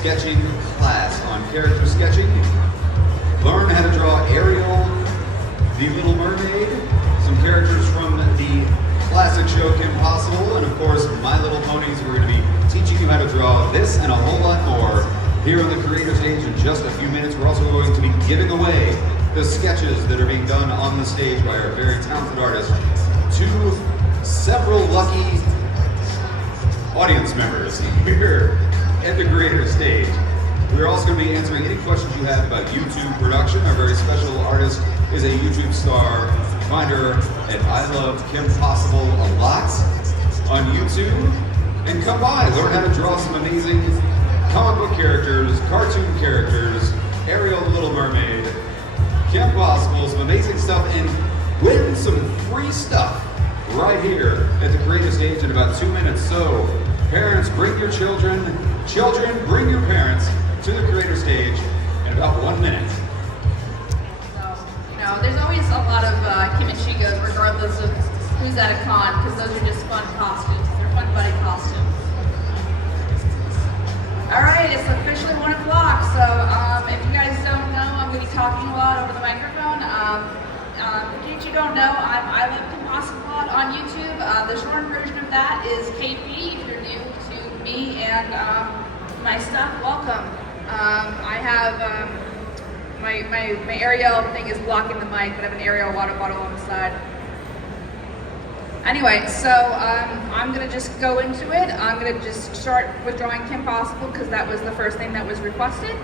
sketching class on character sketching. Learn how to draw Ariel, the Little Mermaid, some characters from the classic show Kim Possible, and of course My Little Ponies. We're going to be teaching you how to draw this and a whole lot more here on the creator stage in just a few minutes. We're also going to be giving away the sketches that are being done on the stage by our very talented artists to several lucky audience members here at the creator stage. We're also going to be answering any questions you have about YouTube production. Our very special artist is a YouTube star. Find her at I Love Kim Possible a lot on YouTube. And come by, learn how to draw some amazing comic book characters, cartoon characters, Ariel the Little Mermaid, Kim Possible, some amazing stuff, and win some free stuff right here at the creator stage in about 2 minutes. So parents, bring your children. Children, bring your parents to the creator stage in about 1 minute. There's always a lot of Kim and Chicos, regardless of who's at a con, because those are just fun costumes. They're fun buddy costumes. All right, it's officially 1 o'clock, so if you guys don't know, I'm going to be talking a lot over the microphone. In case you don't know, I Love Kim Possible on YouTube. The short version of that is KP. If you're new to me and my stuff, welcome. I have my Ariel thing is blocking the mic, but I have an Ariel water bottle on the side. Anyway, so I'm gonna just go into it. I'm gonna just start with drawing Kim Possible because that was the first thing that was requested,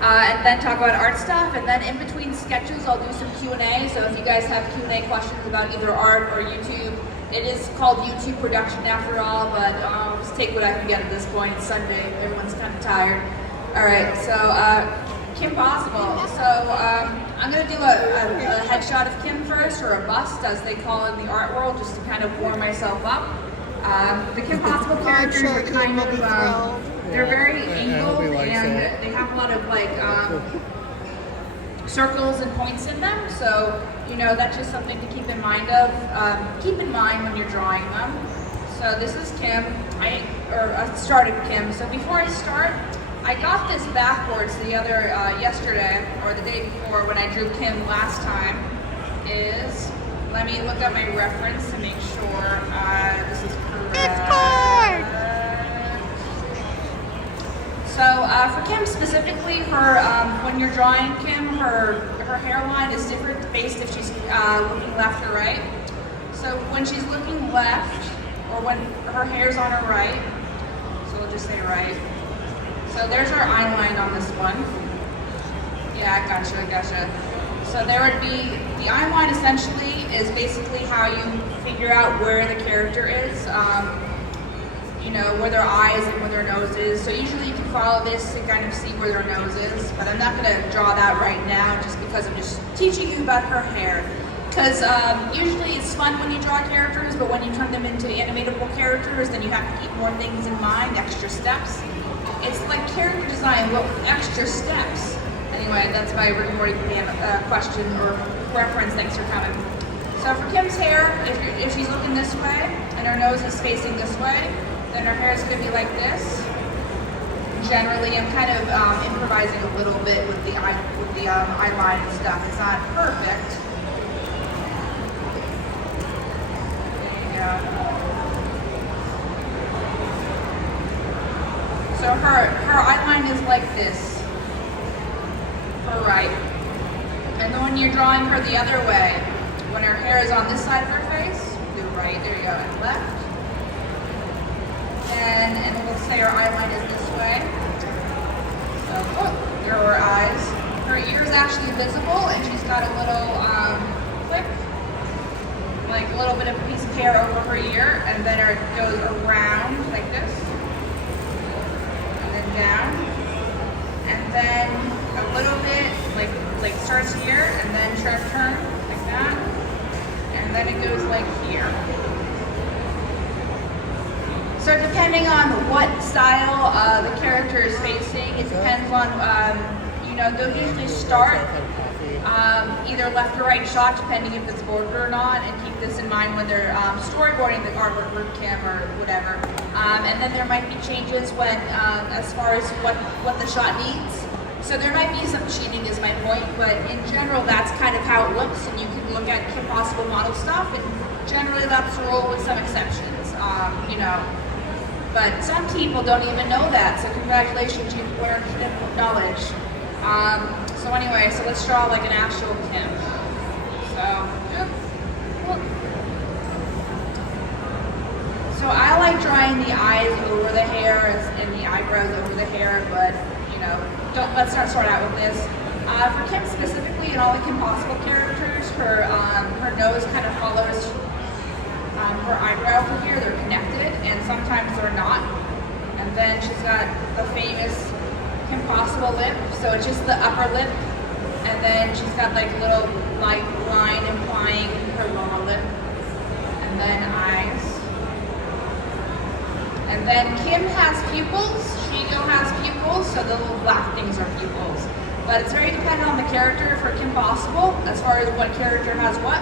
and then talk about art stuff. And then in between sketches, I'll do some Q&A. So if you guys have Q&A questions about either art or YouTube, it is called YouTube production after all. But I'll just take what I can get at this point. It's Sunday, everyone's kind of tired. All right, so. Kim Possible. So I'm going to do a headshot of Kim first, or a bust as they call it in the art world, just to kind of warm myself up. The Kim Possible characters are kind of, they're very angled, and they have a lot of like circles and points in them. So, that's just something to keep in mind when you're drawing them. So this is Kim. I started Kim. So before I start, I got this backwards yesterday, or the day before when I drew Kim last time. Let me look at my reference to make sure this is correct. It's correct! So for Kim specifically, when you're drawing Kim, her hairline is different based if she's looking left or right. So when she's looking left, or when her hair's on her right, so we'll just say right. So there's our eye line on this one. Yeah, gotcha. So there would be, the eye line essentially is basically how you figure out where the character is, where their eyes and where their nose is. So usually you can follow this to kind of see where their nose is, but I'm not gonna draw that right now just because I'm just teaching you about her hair. Because usually it's fun when you draw characters, but when you turn them into animatable characters, then you have to keep more things in mind, extra steps. It's like character design, but with extra steps. Anyway, that's my Rick and Morty question or reference. Thanks for coming. So for Kim's hair, if she's looking this way and her nose is facing this way, then her hair is going to be like this. Generally, I'm kind of improvising a little bit with the eyeline and stuff. It's not perfect. Yeah. So her eyeline is like this, her right. And then when you're drawing her the other way, when her hair is on this side of her face, do right, there you go, and left. And we'll say her eyeline is this way. So, there are her eyes. Her ear is actually visible, and she's got a little clip, like a little bit of a piece of hair over her ear, and then it goes around like this. Down, and then a little bit like starts here, and then turn like that, and then it goes like here. So depending on what style the character is facing, it depends on they'll usually start either left or right shot, depending if it's bordered or not, and keep this in mind when they're storyboarding the artwork with Kim or whatever. And then there might be changes when, as far as what the shot needs. So there might be some cheating is my point, but in general, that's kind of how it looks, and you can look at Kim Possible model stuff, and generally that's the rule with some exceptions, you know. But some people don't even know that, so congratulations, you've learned knowledge. So anyway, so let's draw like an actual Kim. So, so I like drawing the eyes over the hair and the eyebrows over the hair, but you know, let's not start out with this. For Kim specifically, and all the Kim Possible characters, her nose kind of follows her eyebrow over here. They're connected, and sometimes they're not. And then she's got the famous Kim Possible lip, so it's just the upper lip, and then she's got like a little light line implying her lower lip, and then eyes. And then Kim has pupils, Shigo has pupils, so the little black things are pupils. But it's very dependent on the character for Kim Possible, as far as what character has what.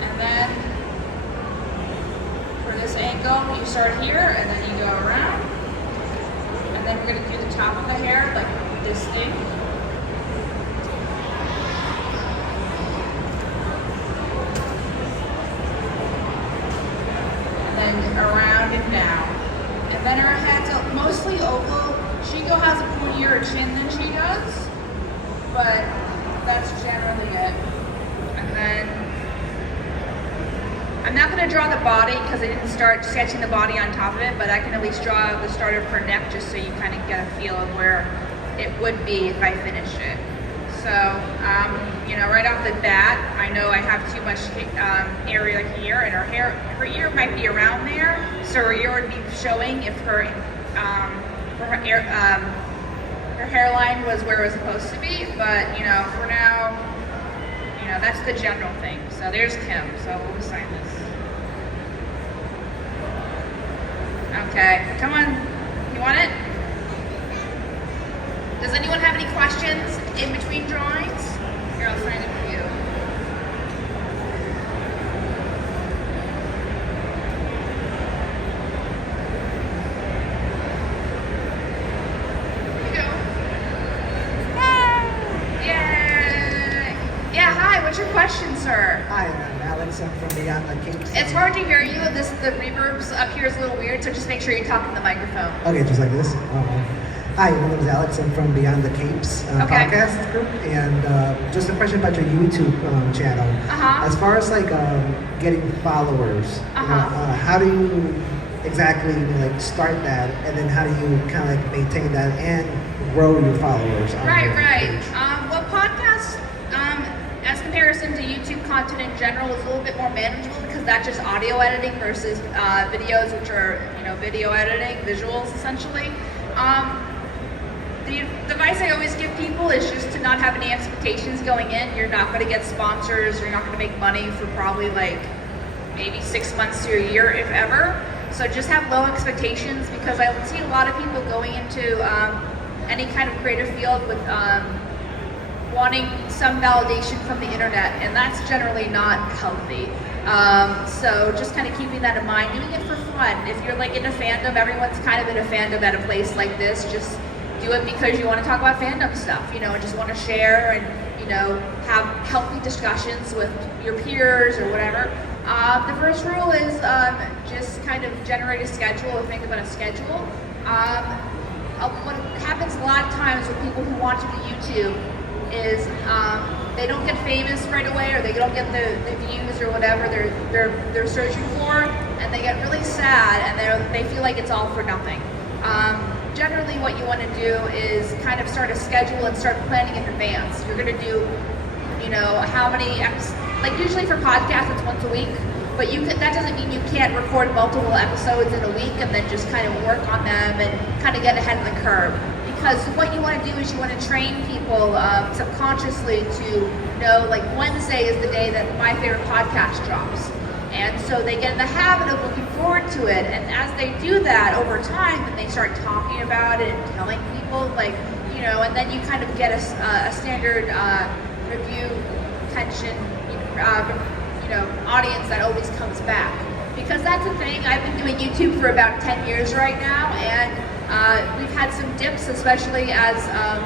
And then, for this angle, you start here, and then you go around. And then we're going to do the top of the hair, like this thing. And then around and down. And then her head's mostly oval. Shigo has a pointier chin than she does, but that's generally it. And then I'm not going to draw the body because I didn't start sketching the body on top of it, but I can at least draw the start of her neck just so you kind of get a feel of where it would be if I finished it. So, you know, right off the bat, I know I have too much area here, and her ear might be around there, so her ear would be showing if her hairline was where it was supposed to be. But you know, for now, you know, that's the general thing. So there's Kim. So we'll assign this. Okay, come on. You want it? Does anyone have any questions in between drawings? Here, I'll sign it for you. Here you go. Yay! Yeah, hi, what's your question, sir? Hi, I'm Alex. I'm from Beyond the Capes. It's hard to hear you. The reverbs up here is a little weird, so just make sure you talk in the microphone. Okay, just like this. Hi, my name is Alex. I'm from Beyond the Capes podcast group, and just a question about your YouTube channel. As far as like getting followers, how do you exactly like start that, and then how do you kind of like maintain that and grow your followers? Right. Well, podcasts, as comparison to YouTube content in general, is a little bit more manageable because that's just audio editing versus videos, which are video editing, visuals essentially. The advice I always give people is just to not have any expectations going in. You're not going to get sponsors. You're not going to make money for probably like maybe 6 months to a year, if ever. So just have low expectations, because I see a lot of people going into any kind of creative field with wanting some validation from the internet, and that's generally not healthy. So just kind of keeping that in mind, doing it for fun. If you're like in a fandom, everyone's kind of in a fandom at a place like this. Just do it because you want to talk about fandom stuff, and just want to share and, have healthy discussions with your peers or whatever. The first rule is just kind of generate a schedule or think about a schedule. What happens a lot of times with people who want to do YouTube is they don't get famous right away, or they don't get the views or whatever they're searching for, and they get really sad, and they feel like it's all for nothing. Generally what you want to do is kind of start a schedule and start planning in advance. You're going to do, how many like usually for podcasts it's once a week, but that doesn't mean you can't record multiple episodes in a week and then just kind of work on them and kind of get ahead of the curve. Because what you want to do is you want to train people subconsciously to know, like, Wednesday is the day that my favorite podcast drops. And so they get in the habit of looking forward to it. And as they do that over time, then they start talking about it and telling people, like, and then you kind of get a standard review tension, audience that always comes back. because that's the thing. I've been doing YouTube for about 10 years right now, and we've had some dips, especially as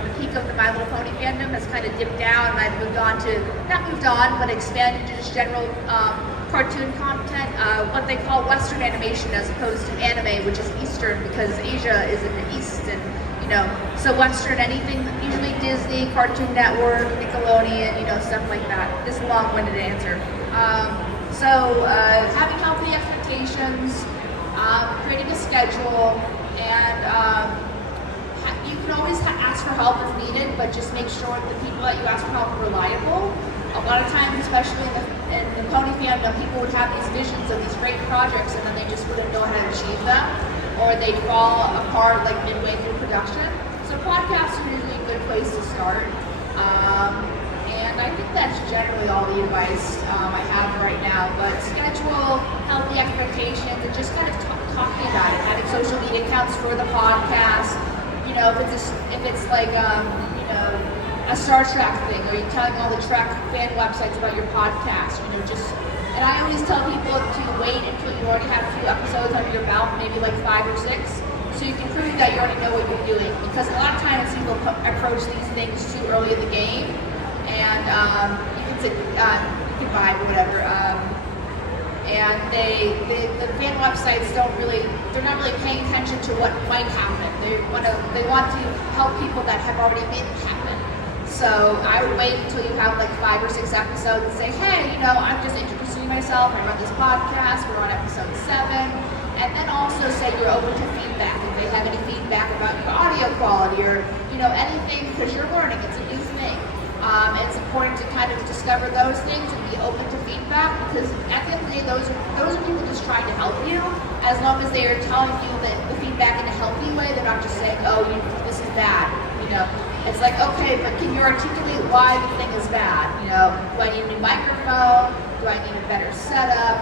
the peak of the My Little Pony fandom has kind of dipped down, and I've moved on to, not moved on, but expanded to just general cartoon content, what they call Western animation as opposed to anime, which is Eastern, because Asia is in the East, and so Western, anything, usually Disney, Cartoon Network, Nickelodeon, stuff like that. This is a long-winded answer. So having healthy expectations, creating a schedule, and you can always ask for help if needed, but just make sure the people that you ask for help are reliable. A lot of times, especially in the pony fandom, people would have these visions of these great projects, and then they just wouldn't know how to achieve them, or they'd fall apart like midway through production. So podcasts are usually a good place to start. And I think that's generally all the advice I have right now. But schedule, healthy expectations, and just kind of talking about it. Having social media accounts for the podcast. If it's like a Star Trek thing, or you're telling all the Trek fan websites about your podcast. And I always tell people to wait until you already have a few episodes under your belt, maybe like 5 or 6, so you can prove that you already know what you're doing. Because a lot of times people approach these things too early in the game, and you can vibe or whatever. And the fan websites they're not really paying attention to what might happen. They want to help people that have already made it happen. So I would wait until you have like 5 or 6 episodes and say, hey, I'm just introducing myself. I run this podcast. We're on episode 7. And then also say you're open to feedback. If they have any feedback about your audio quality or anything, because you're learning, it's a new thing. It's important to kind of discover those things and be open to feedback, because at the end of the day, those are people just trying to help you. As long as they are telling you the feedback in a healthy way, they're not just saying, oh, this is bad. It's like, okay, but can you articulate why the thing is bad? Do I need a new microphone? Do I need a better setup?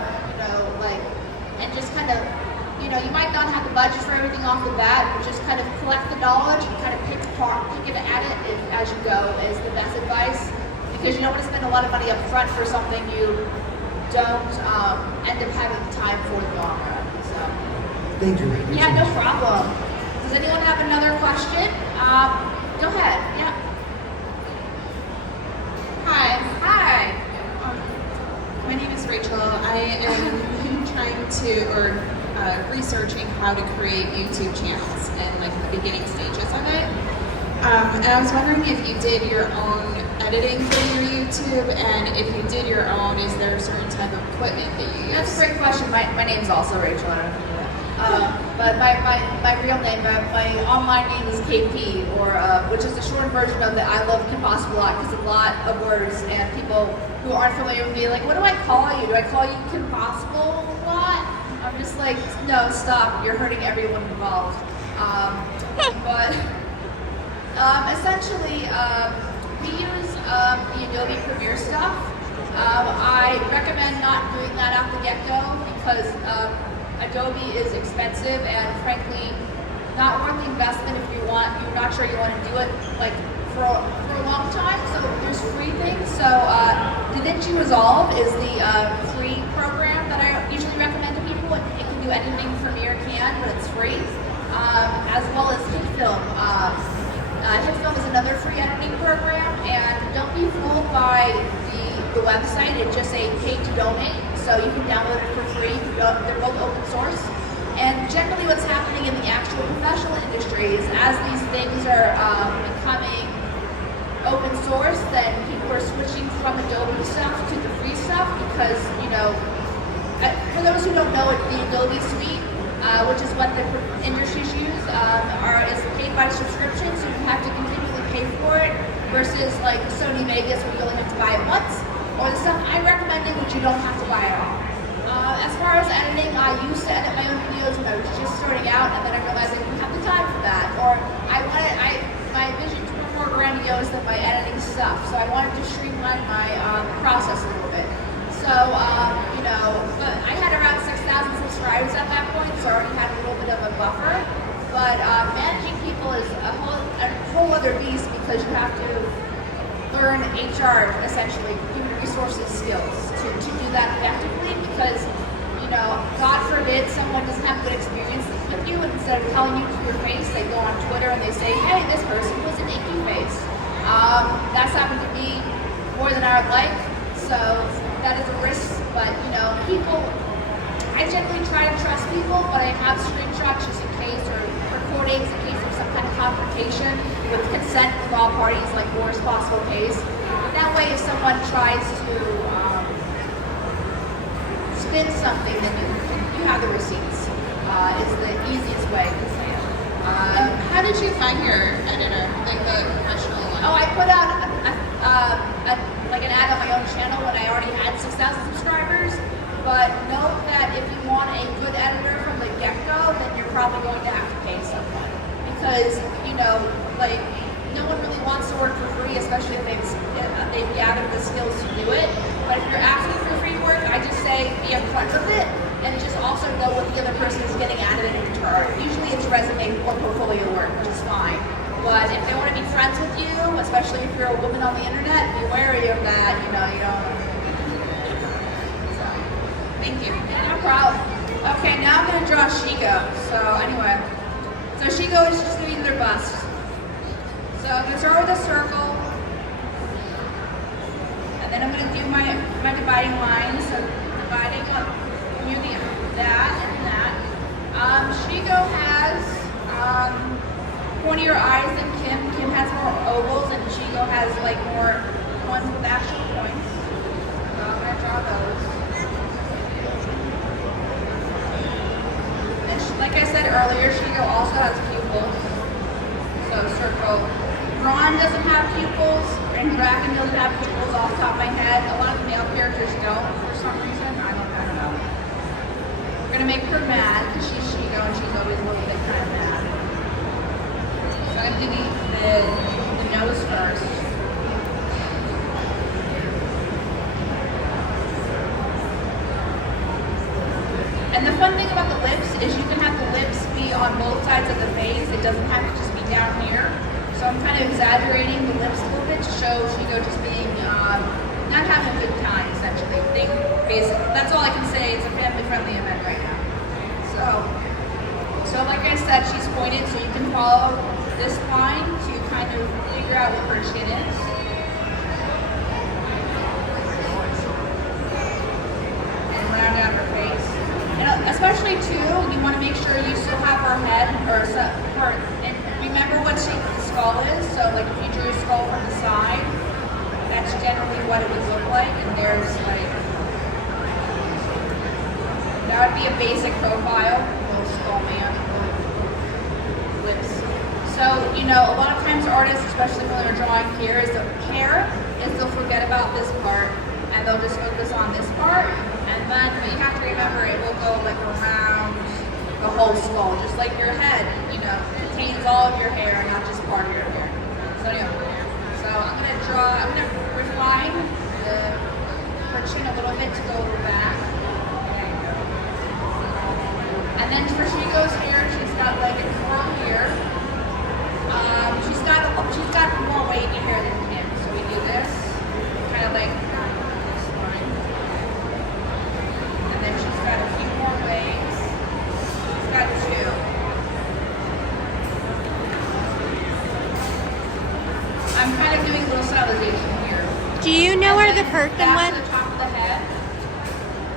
And just kind of, you might not have the budget for everything off the bat, but just kind of collect the knowledge and kind of pick it at it as you go is the best advice, because you don't want to spend a lot of money up front for something you don't end up having time for the long run. So. Thank you. Yeah, no problem. Does anyone have another question? Go ahead. Yeah. Hi. My name is Rachel. I am researching how to create YouTube channels and like the beginning stages of it. And I was wondering if you did your own editing for your YouTube, and if you did your own, is there a certain type of equipment that you use? That's a great question. My name's also Rachel. I don't know. But my real name, my online name is KP, which is the short version of the I Love Kim Possible lot, because a lot of words, and people who aren't familiar with me like, what do I call you? Do I call you Kim Possible lot? I'm just like, no, stop. You're hurting everyone involved. Essentially, we use the Adobe Premiere stuff. I recommend not doing that out the get-go, because Adobe is expensive and frankly not worth the investment if you're not sure you want to do it like for a long time. So there's free things. So DaVinci Resolve is the free program that I usually recommend to people. It can do anything Premiere can, but it's free. As well as HitFilm. HitFilm is another free editing program, and don't be fooled by the website. It just say pay to donate. So you can download it for free. They're both open source. And generally what's happening in the actual professional industry is as these things are becoming open source, then people are switching from Adobe stuff to the free stuff because, for those who don't know, the Adobe Suite, which is what the industries use, is paid by subscription, so you have to continually pay for it, versus like Sony Vegas where you only have to buy it once. Or the stuff I'm recommending, which you don't have to buy at all. As far as editing, I used to edit my own videos when I was just starting out, and then I realized I didn't have the time for that. Or my vision to be more grandiose than my editing stuff, so I wanted to streamline my process a little bit. So, but I had around 6,000 subscribers at that point, so I already had a little bit of a buffer. But managing people is a whole other beast, because you have to learn HR, essentially, human resources skills to do that effectively, because, God someone doesn't have good experiences with you, and instead of telling you to your face, they go on Twitter and they say, hey, this person was an icky face. That's happened to me more than I would like, so that is a risk, but you know, people, I generally try to trust people, but I have screenshots just in case, or recordings in case of some kind of confrontation with consent from all parties, like worst possible case. And that way, if someone tries to spin something, then you have the receipts. Is the easiest way to say it. How did you find your editor, like the professional one? Oh, I put out like an ad on my own channel when I already had 6,000 subscribers. But note that if you want a good editor from the get-go, then you're probably going to have to pay someone. Because, you know, like, no one really wants to work for free, especially if they've gathered the skills to do it. But if you're asking for free work, I just say be upfront with it, and just also know what the other person is getting out of it in return. Usually it's resume or portfolio work, which is fine. But if they want to be friends with you, especially if you're a woman on the internet, be wary of that. You know, you don't. Thank you. No problem. Okay, now I'm going to draw Shigo. So anyway, so Shigo is just going to be their bust. So I'm going to start with a circle, and then I'm going to do my dividing lines. So dividing up near that and that. Shigo has pointier eyes than Kim. Kim has more ovals, and Shigo has like more ones with actual points. So I'm going to draw those. Like I said earlier, Shigo also has pupils. So circle. Ron doesn't have pupils, and Draken doesn't have pupils off the top of my head. A lot of male characters don't for some reason. I don't know. We're gonna make her mad because she's Shigo and she's always a little bit kind of mad. So I'm gonna do the nose first. And the fun thing about the lips is you can have the lips be on both sides of the face. It doesn't have to just be down here. So I'm kind of exaggerating the lips a little bit to show Shigo just being, not having a good time, essentially. That's all I can say. It's a family-friendly event right now. So like I said, she's pointed, so you can follow this line to kind of figure out what her chin is. And round out her face. And especially too, you want to make sure you still have her head, and remember what shape the skull is. So like if you drew a skull from the side, that's generally what it would look like. And there's like, that would be a basic profile, little skull man, little lips. So, you know, a lot of times artists, especially when they're drawing here, is they'll forget about this part, and they'll just focus on this part. And then what you have to remember, it will go like around the whole skull, just like your head, you know, contains all of your hair, not just part of your hair. So anyway, I'm gonna refine her chin a little bit to go back. And then for Shigo's hair, she's got like a curl here. She's got more wavy hair than Kim, so we do this, kind of like this line. And then she's got a few more waves. She's got two. I'm kind of doing a little stylization here. Do you know where the curtain Back went? to the top of the head.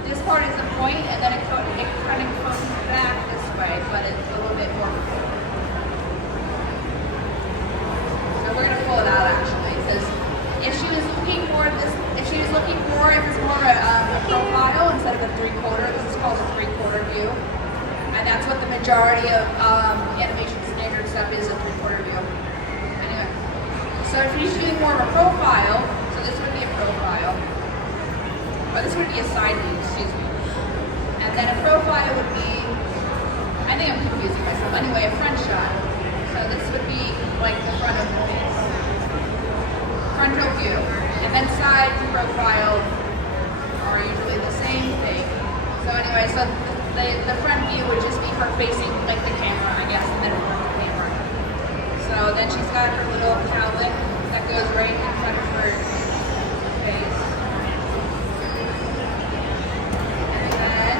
This part is the point, and then it kind of comes back this way, but it's a little bit more. So we're gonna pull it out actually, because if she was looking for this, if it's more of a profile instead of a 3/4, this is called a 3/4 view, and that's what the majority of animation standard stuff is, a 3/4 view. Anyway, so if she's doing more of a profile, so this would be a profile, or this would be a side view, excuse me, and then a profile would be, I think I'm confusing myself. Anyway, a front shot. So this would be like the front of the face. Frontal view. And then side and profile are usually the same thing. So anyway, so the front view would just be her facing like the camera, I guess, and then in front of the camera. So then she's got her little cowlick that goes right in front of her face. And then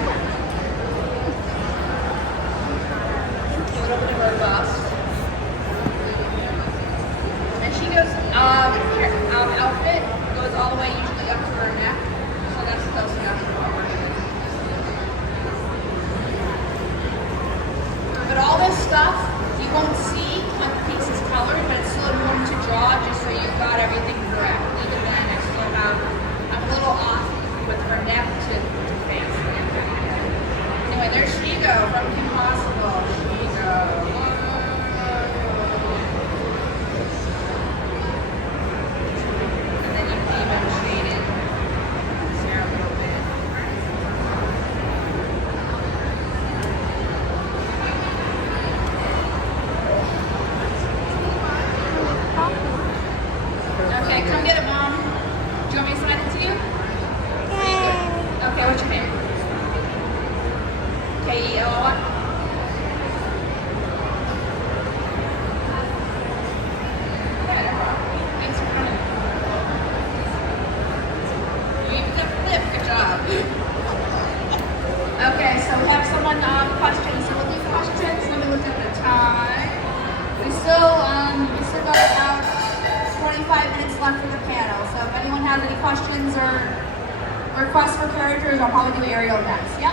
questions or requests for characters, I'll probably do Ariel next. Yep.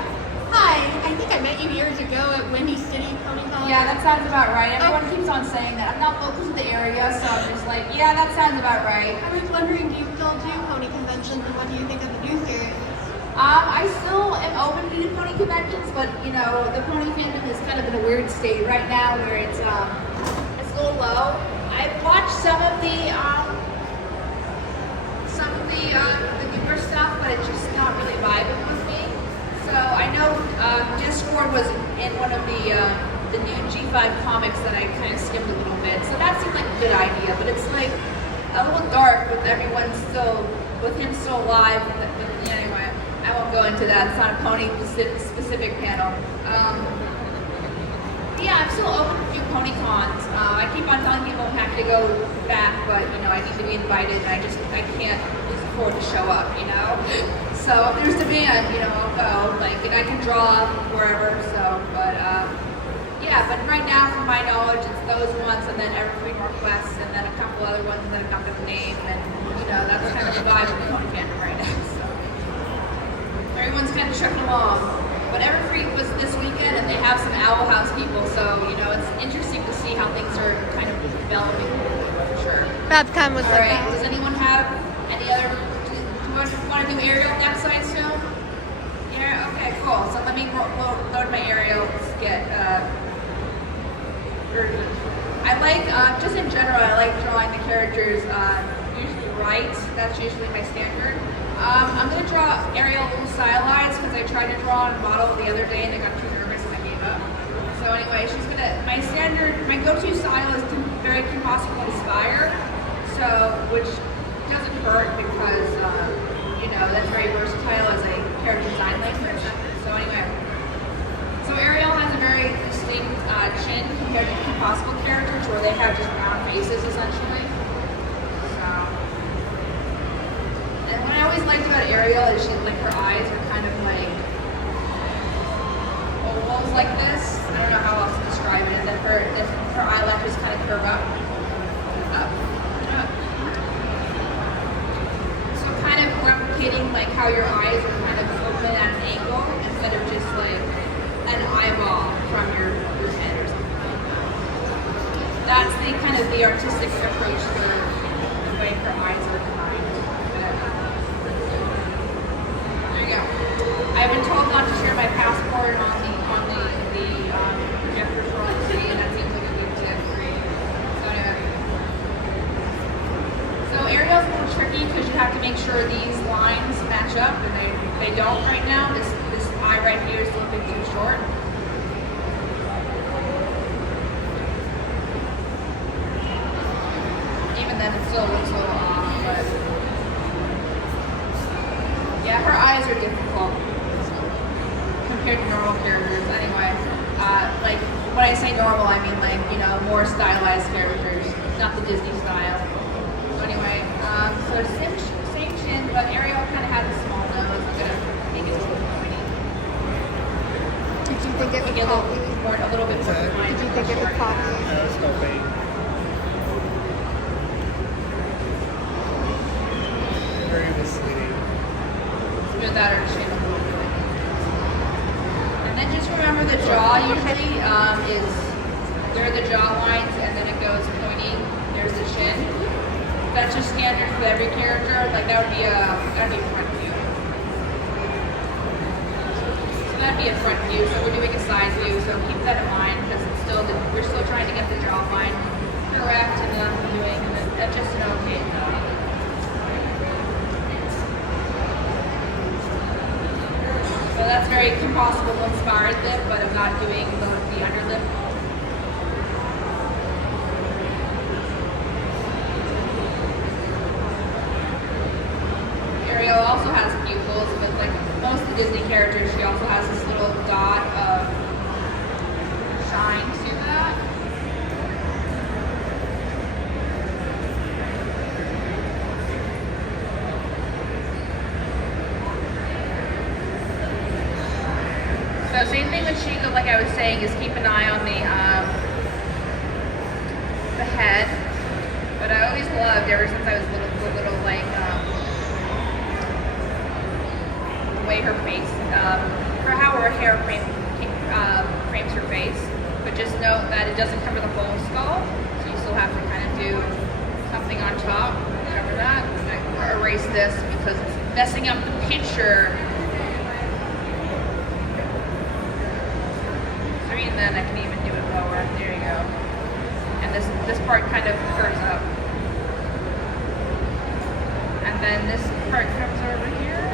Hi, I think I met you years ago at Windy City Pony Con. Yeah, that sounds about right. Everyone keeps on saying that. I'm not local to the area, so I'm just like, yeah, that sounds about right. I was wondering, do you still do pony conventions, and what do you think of the new series? I still am open to do pony conventions, but you know, the pony fandom is kind of in a weird state right now where it's a little low. I've watched some of the newer stuff, but it's just not really vibing with me. So I know Discord was in one of the new G5 comics that I kind of skimmed a little bit. So that seemed like a good idea, but it's like a little dark with everyone still, with him still alive. Anyway, I won't go into that. It's not a pony specific panel. Yeah, I'm still open to do pony cons. I keep on telling people I'm happy to go back, but you know, I need to be invited, and I can't afford to show up, you know. So if there's demand, you know, I'll go. Like, and I can draw wherever. So, but yeah. But right now, from my knowledge, it's those ones, and then Evergreen Northwest, and then a couple other ones that I'm not going to name. And you know, that's kind of the vibe of the pony fandom right now. So everyone's kind of trucking along. But Evergreen was this weekend, and they have some Owl House people, so you know, it's interesting to see how things are kind of developing. For sure. Babcon was All like right. that. Does anyone have any other? Do you want to do Ariel next, I assume? Yeah. Okay. Cool. So let me load my Ariel skit. I like just in general. I like drawing the characters usually right. That's usually my standard. I'm going to draw Ariel a little stylized because I tried to draw on a model the other day and I got too nervous and I gave up. So anyway, she's going to, my go-to style is very impossible to inspire. So, which doesn't hurt because, you know, that's very versatile as a character design language. So anyway, so Ariel has a very distinct chin compared to impossible characters where they have just round faces essentially. And what I always liked about Ariel is her eyes are kind of like ovals like this. I don't know how else to describe it. And then her eyelashes kind of curve up. So kind of replicating like how your eyes are kind of open at an angle instead of just like an eyeball from your head or something like that. That's the artistic approach to the way her eyes are designed. I've been told not to share my passport on the projector for on screen, and that seems like a good tip. So anyway. So Ariel's a little tricky because you have to make sure these lines match up, and they don't right now. This eye right here is a little bit too short. Even then it still looks a little off, but yeah, her eyes are difficult compared to normal characters. Anyway, like when I say normal, I mean like, you know, more stylized characters, not the Disney style. So anyway, so same chin, but Ariel kind of has a small nose. I'm gonna make it a little pointy. Did you think it was poppy? A little bit more defined. Did you think it was poppy? There's no pain. Very misleading. Either that or chin a little bit. And then just remember the jaw usually there are the jaw lines and then it goes pointy. There's the chin. That's just standard for every character. Like that would be a front view. So that'd be a front view. So we're doing a side view. So keep that in mind because we're still trying to get the jaw line correct and then doing that's just an okay job. So that's very impossible inspired lip, but I'm not doing the underlip. Ariel also has pupils, but like most of the Disney characters, she also has this little dot of shine to that. So same thing with Chico, like I was saying, is keep an eye on the head. But I always loved, ever since I was little like way her face, for how her hair frames her face. But just note that it doesn't cover the whole skull, so you still have to kind of do something on top to cover that. I erase this because it's messing up the picture. And then I can even do it lower. There you go. And this part kind of curves up. And then this part comes over here.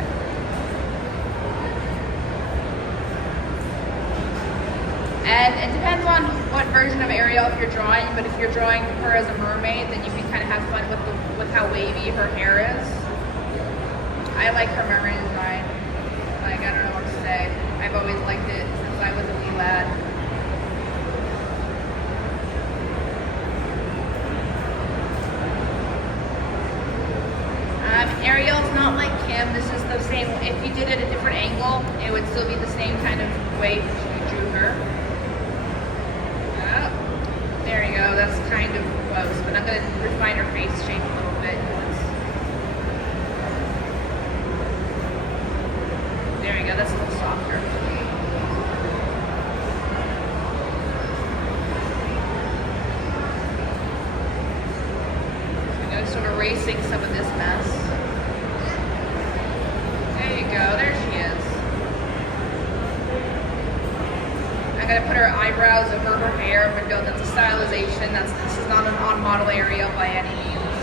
And it depends on what version of Ariel if you're drawing, but if you're drawing her as a mermaid, then you can kind of have fun with how wavy her hair is. I like her mermaid design. Like, I don't know what to say. I've always liked it since I was a wee lad. Ariel's not like Kim. This is the same. If you did it a different angle, it would still be the same kind of way you drew her. Oh, there you go. That's kind of close, but I'm going to refine her face shape a little bit. There you go. That's a little softer. I'm going to start erasing some of this mess. There she is. I'm gonna put her eyebrows over her hair, but no, that's a stylization. This is not an on-model Ariel by any means.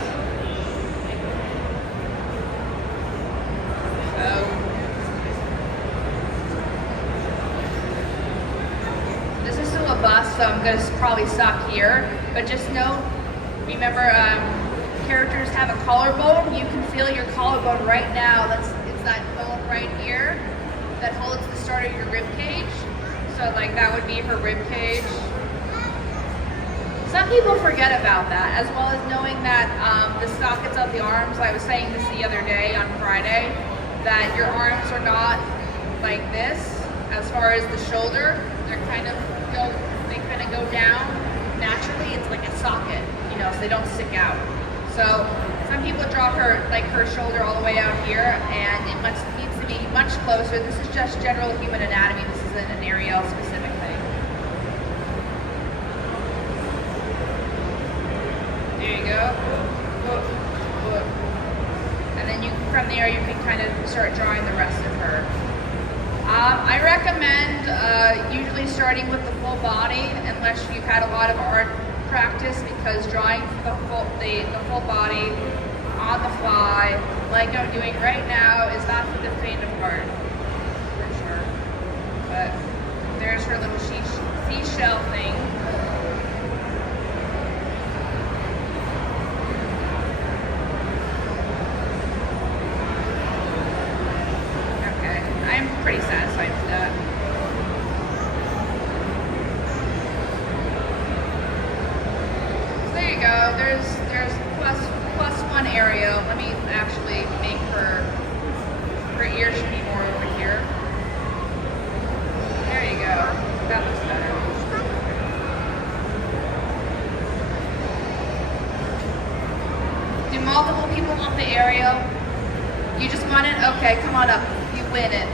So this is still a bust, so I'm gonna probably stop here. But just note, remember, characters have a collarbone. You can feel your collarbone right now. It's that bone right here that holds the start of your rib cage. So like that would be her rib cage. Some people forget about that, as well as knowing that the sockets of the arms, I was saying this the other day on Friday, that your arms are not like this as far as the shoulder. They kind of go down naturally. It's like a socket, you know, so they don't stick out. So some people draw her shoulder all the way out here, and it needs to be much closer. This is just general human anatomy. This isn't an Ariel specific thing. There you go. And then from there you can kind of start drawing the rest of her. I recommend usually starting with the full body, unless you've had a lot of art practice, because drawing the full body on the fly, like I'm doing right now, is not for the faint of heart, for sure. But there's her little seashell thing. Okay, I'm pretty satisfied with that. There you go. There's plus one Ariel. Let me actually make her ear should be more over here. There you go. That looks better. Do multiple people want the Ariel? You just want it? Okay, come on up. You win it.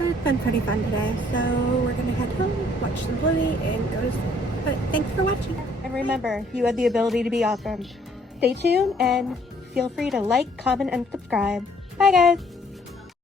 It's been pretty fun today, so we're gonna head home, watch some Bluey, and go to sleep. But thanks for watching. And remember, you have the ability to be awesome. Stay tuned and feel free to like, comment, and subscribe. Bye guys!